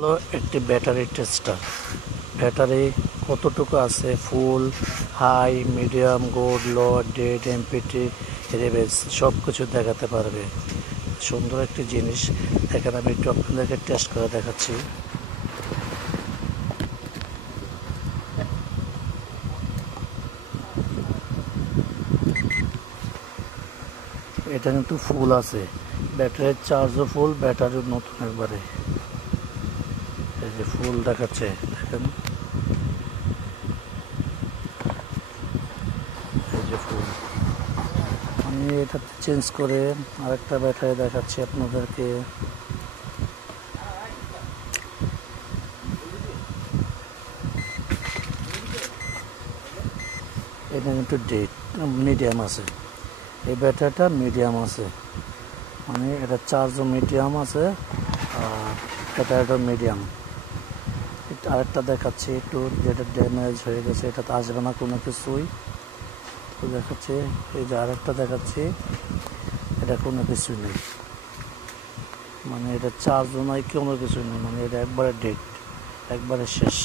হলো একটি battery tester. Battery কতটুকু আছে, ফুল, হাই, মিডিয়াম, গুড, লো, ডেড, এমপিটি, রেভেজ সব কিছু দেখাতে পারবে। সুন্দর একটি জিনিস। দেখেন, আমি একটু আপনাদেরকে টেস্ট করে দেখাচ্ছি। এটা কিন্তু ফুল আছে, ব্যাটারির চার্জও ফুল, ব্যাটারিও নতুন একবারে। এই যে ফুল দেখাচ্ছে, দেখেন এই যে ফুল। আমি এটা চেঞ্জ করে আরেকটা ব্যাটারি দেখাচ্ছি আপনাদেরকে। এটা কিন্তু ডেট মিডিয়াম আছে, এই ব্যাটারিটা মিডিয়াম আছে, মানে এটা চার্জও মিডিয়াম আছে আর ব্যাটারিটাও মিডিয়াম। আরেকটা দেখাচ্ছি একটু, যেটা ড্যামেজ হয়ে গেছে, এটাতে আসবে না কোনো কিছুই। তো দেখাচ্ছি, এই যে আরেকটা দেখাচ্ছি, এটা কোনো কিছুই নেই, মানে এটা চার্জও নাই, কোনো কিছুই নেই, মানে এটা একবারে ডেট, একবারে শেষ।